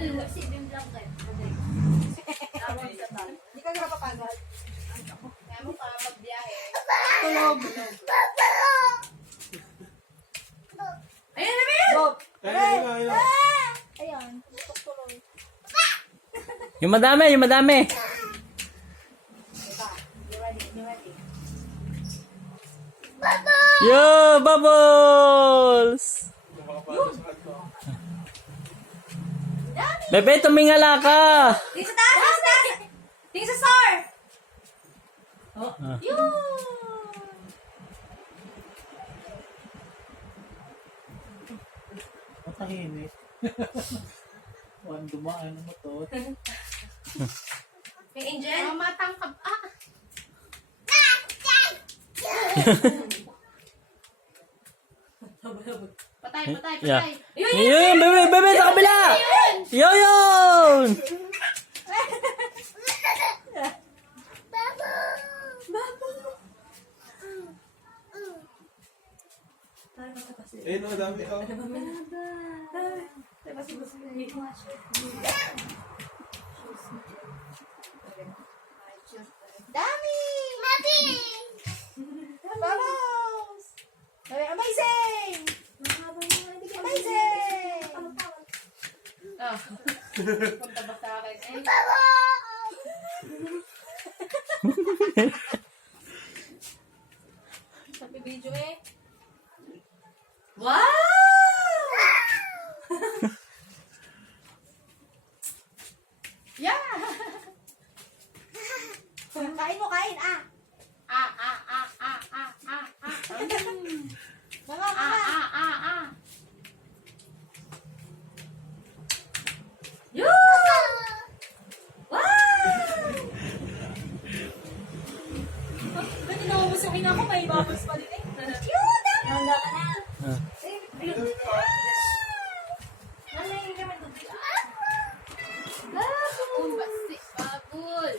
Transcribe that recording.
Si Bim Blanket. Hindi ka napapagod. Kaya mo para magbiyahe. Tulog. Ayan na, Bim! Bob. Ayan. Tuloy. Yung madami, yung madami. Yo, bubbles! Bebe, tumingala ka! Tingin sa taas! Tingin sa taas! Tingin sa star! Oh. Yun! Matahimik. Huwag dumaan ng motor. May angel? Matangkab. Patay, patay, Yeah. patay. Yun, bebe, bebe, sa kabila! Yun, yun! Eh, no, dami oh. Dami! Mami! Vamos! Amazing! Amazing! Ah. Punta ba sa akin? Sabi video eh. Wow! Yeah! Kain mo, kain, ah! Mama, Yo! Wow! Ba't inaumusukin ako? May bubbles pa din eh. Cute! Handa ka na. Nanay, hindi naman doon. Babul! Babul!